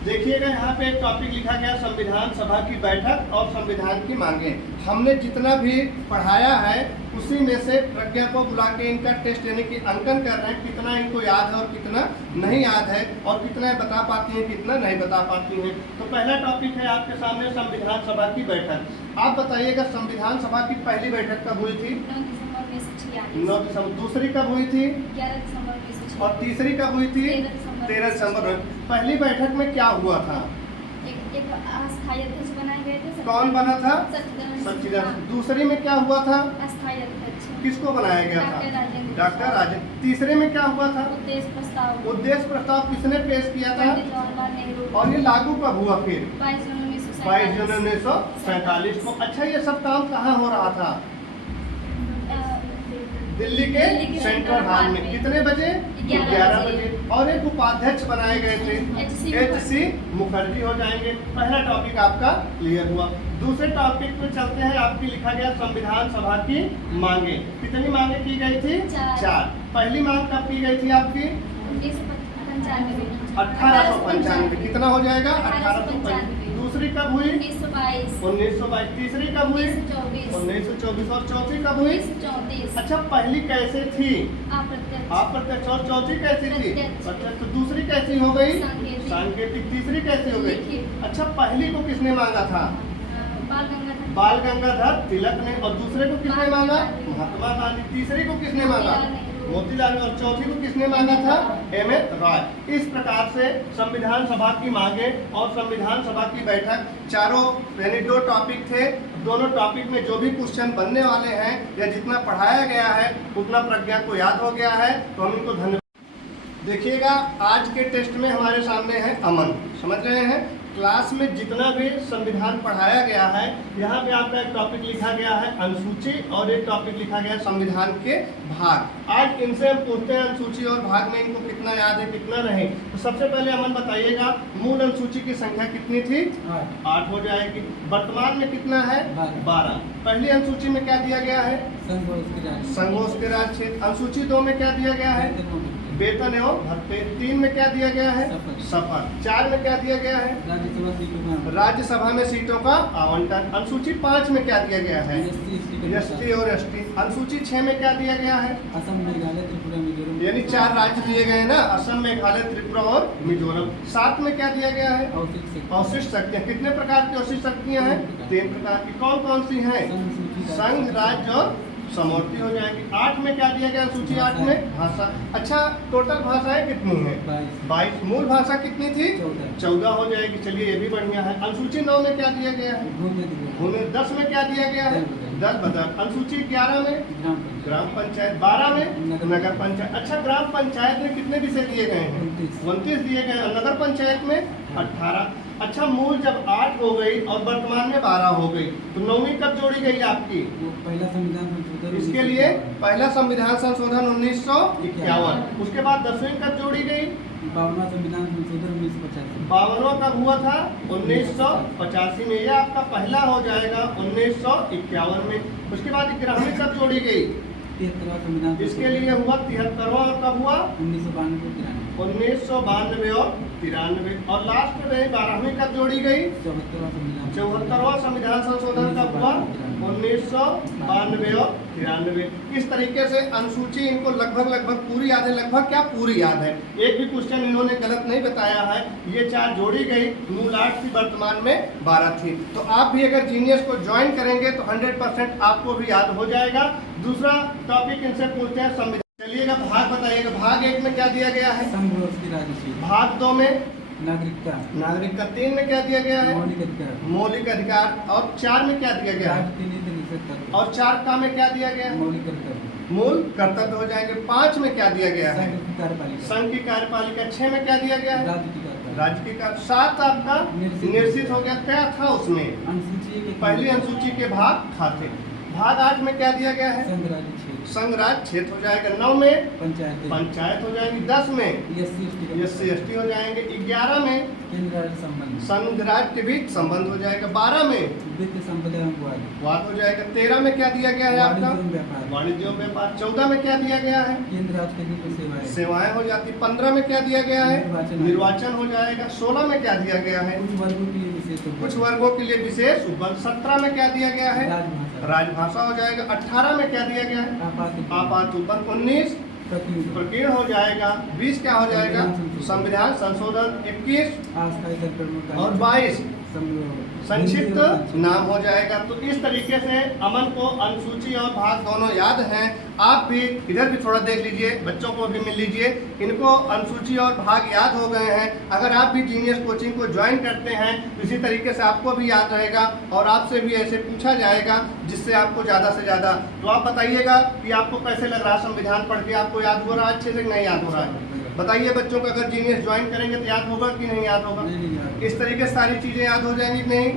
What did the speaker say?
देखिएगा यहाँ पे एक टॉपिक लिखा गया संविधान सभा की बैठक और संविधान की मांगे। हमने जितना भी पढ़ाया है उसी में से प्रज्ञा को बुला के इनका टेस्ट यानी कि अंकन कर रहे हैं, कितना इनको याद है और कितना नहीं याद है और कितना बता पाती हैं कितना नहीं बता पाती हैं। तो पहला टॉपिक है आपके सामने संविधान सभा की बैठक। आप बताइएगा संविधान सभा की पहली बैठक कब हुई थी? 9 दिसंबर। दूसरी कब हुई थी? 11 दिसंबर। और तीसरी कब हुई थी? 13 दिसंबर। पहली बैठक में क्या हुआ था? एक अस्थायी अध्यक्ष बनाए गए थे। कौन बना था? सच्चिदानंद। दूसरी में क्या हुआ था? अस्थायी अध्यक्ष किसको बनाया गया था? डॉक्टर राजेंद्र। तीसरे में क्या हुआ था? उद्देश्य प्रस्ताव। उद्देश्य प्रस्ताव किसने पेश किया था? पंडित जवाहरलाल नेहरू। और ये लागू कब हुआ फिर? 22 जून 1947 को। अच्छा, ये सब काम कहाँ हो रहा था? दिल्ली के सेंट्रल हॉल में। कितने बजे? 11 बजे। और एक उपाध्यक्ष बनाए गए थे H.C. मुखर्जी हो जाएंगे। पहला टॉपिक आपका क्लियर हुआ। दूसरे टॉपिक पे चलते हैं। आपकी लिखा गया संविधान सभा की मांगे। कितनी मांगे की गई थी? 4। पहली मांग कब की गई थी आपकी? 1895। कितना हो जाएगा? 1895। दूसरी कब हुई? 1922। तीसरी कब हुई? 1924। और चौथी कब हुई? 1934। अच्छा, पहली कैसे थी? अप्रत्यक्ष। और चौथी कैसी थी? प्रत्यक्ष। प्रत्यक्ष। तो दूसरी कैसी हो गई? सांकेतिक। सांकेतिक। तीसरी कैसी हो गई? लिखित। अच्छा, पहली को किसने मांगा था? बाल गंगाधर तिलक ने। और दूसरे को किसने मांगा? महात्मा गांधी। तीसरी को किसने मांगा? मोतीलाल नेहरू। और चौथी को किसने मांगा था? M.N. रॉय। इस प्रकार से संविधान सभा की मांगे और संविधान सभा की बैठक, चारों यानी 2 टॉपिक थे। दोनों टॉपिक में जो भी क्वेश्चन बनने वाले हैं या जितना पढ़ाया गया है उतना प्रज्ञा को याद हो गया है, तो हम इनको धन्यवाद। देखिएगा, आज के टेस्ट में हमारे सामने है अमन। समझ रहे हैं? क्लास में जितना भी संविधान पढ़ाया गया है, यहाँ पे आपका एक टॉपिक लिखा गया है अनुसूची और एक टॉपिक लिखा गया है संविधान के भाग। आज इनसे हम पूछते हैं अनुसूची और भाग में इनको कितना याद है कितना नहीं। तो सबसे पहले अमन बताइएगा, मूल अनुसूची की संख्या कितनी थी? 8 हो जाएगी। वर्तमान में कितना है? 12। पहली अनुसूची में क्या दिया गया है? संघोष के राज क्षेत्र। अनुसूची 2 में क्या दिया गया है? वेतन एवं भत्ते। 3 में क्या दिया गया है? सफर। 4 में क्या दिया गया है? राज्यसभा में सीटों का आवंटन। अनुसूची 5 में क्या दिया गया है? ST और ST। अनुसूची 6 में क्या दिया गया है? असम, मेघालय, त्रिपुरा, मिजोरम। यानी 4 राज्य दिए गए हैं ना, असम, मेघालय, त्रिपुरा और मिजोरम। 7 में क्या दिया गया है? अवशिष्ट शक्तियाँ। कितने प्रकार की अवशिष्ट शक्तियाँ हैं? 3 प्रकार की। कौन कौन सी हैं? संघ, राज्य और समवर्ती हो जाएंगी। 8 में क्या दिया गया? सूची 8 में भाषा। अच्छा, टोटल भाषाएं कितनी हैं? 22। मूल भाषा कितनी थी? 14 हो जाएगी। चलिए, ये भी बढ़िया है। अनुसूची 9 में क्या दिया गया है? भूमि। 10 में क्या दिया गया है? 10 बदल। अनुसूची 11 में ग्राम पंचायत। 12 में नगर पंचायत। अच्छा, ग्राम पंचायत में कितने विषय दिए गए हैं? 29 दिए गए हैं। नगर पंचायत में 18। अच्छा, मूल जब 8 हो गई और वर्तमान में 12 हो गई, तो 9वीं कब जोड़ी गई आपकी? पहला संविधान संशोधन। इसके लिए पहला संविधान संशोधन 1951। उसके बाद 10वीं कब जोड़ी गई? 52वां संविधान संशोधन 1985। 52वां कब हुआ था? 1985 में। यह आपका पहला हो जाएगा 1951 में। उसके बाद 11वीं कब जोड़ी गई? 73वां संविधान। इसके लिए हुआ 73वां। और कब हुआ? 1992 और 93। और लास्ट में 12वीं कब जोड़ी गई? 74वां संविधान संशोधन कब हुआ? 1992 और 93। इस तरीके से अनुसूची इनको लगभग पूरी याद है। लगभग क्या पूरी याद है। एक भी क्वेश्चन इन्होंने गलत नहीं बताया है। ये 4 जोड़ी गई, मूल 8 थी, वर्तमान में 12 थी। तो आप भी अगर जीनियस को ज्वाइन करेंगे तो 100% आपको भी याद हो जाएगा। दूसरा टॉपिक इनसे पूछते हैं संविधान। चलिएगा, भाग बताइएगा। भाग 1 में क्या दिया गया है? भाग 2 में नागरिकता। 3 में क्या दिया गया है? मौलिक अधिकार। और 4 में क्या दिया गया है? और 4 का में क्या दिया गया है? मूल कर्तव्य हो जाएंगे। 5 में क्या दिया गया है? संघ की कार्यपालिका। 6 में क्या दिया गया है? राज्य की कार्य। 7 आपका निर्देशित हो गया। क्या था उसमें? पहली अनुसूची के भाग खाते। भाग 8 में क्या दिया गया है? संघ राज्य क्षेत्र हो जाएगा। 9 में पंचायत हो जाएंगी। 10 में SC ST हो जाएंगे। 11 में संघ राज्य के बीच संबंध हो जाएगा। 12 में वित्त संपदा वाद हो जाएगा। 13 में क्या दिया गया है आपका? वाणिज्य एवं व्यापार। 14 में क्या दिया गया है? केंद्र राज्य के बीच सेवाएं हो जाती। 15 में क्या दिया गया है? निर्वाचन। निर्वाचन हो जाएगा। 16 में क्या दिया गया है? कुछ वर्गों के लिए विशेष उपबल। कुछ वर्गों के लिए विशेष उपबल। 17 में क्या दिया गया है? राजभाषा। राजभाषा हो जाएगा। 18 में क्या दिया गया है? आपात आपात उपबल। 19 प्रतिनिधि। प्रकीर्ण हो जाएगा। 20 क्या हो जाएगा? संविधान संविधान संशोधन। 21 अस्थायी सरकारों का और 22 संयोग। संक्षिप्त नाम हो जाएगा। तो इस तरीके से अमन को अनुसूची और भाग दोनों याद हैं। आप भी इधर भी थोड़ा देख लीजिए, बच्चों को भी मिल लीजिए, इनको अनुसूची और भाग याद हो गए हैं। अगर आप भी जीनियस कोचिंग को ज्वाइन करते हैं तो इसी तरीके से आपको भी याद रहेगा और आपसे भी ऐसे पूछा जाएगा जिससे आपको ज़्यादा से ज़्यादा। तो आप बताइएगा कि आपको कैसे लग रहा है संविधान पढ़ के? आपको याद हो रहा है अच्छे से कि नहीं याद हो रहा है? बताइए बच्चों को, अगर जीनियस ज्वाइन करेंगे तो याद होगा कि नहीं याद होगा? नहीं याद। इस तरीके से सारी चीज़ें याद हो जाएंगी कि नहीं?